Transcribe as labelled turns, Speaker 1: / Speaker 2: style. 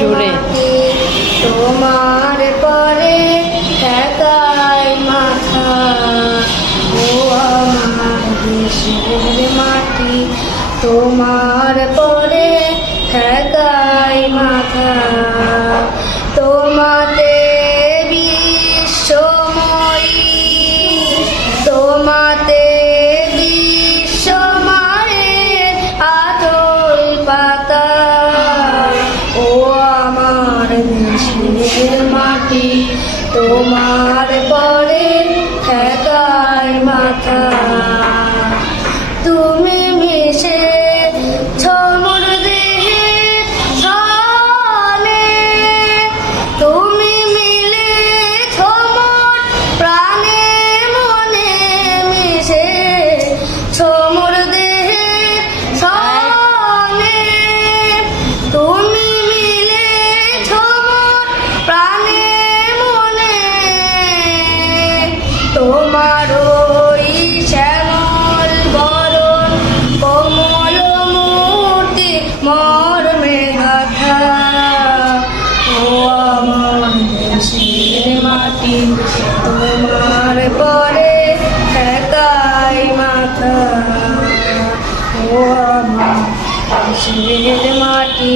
Speaker 1: জোরে।
Speaker 2: তোমার পরে একাই মাথা ও আমার দেশের মাটি। তোমার পরে নিজের মাটি তোমার মাটি তোমার পরে একাই মাথা। ও আমার মাটি।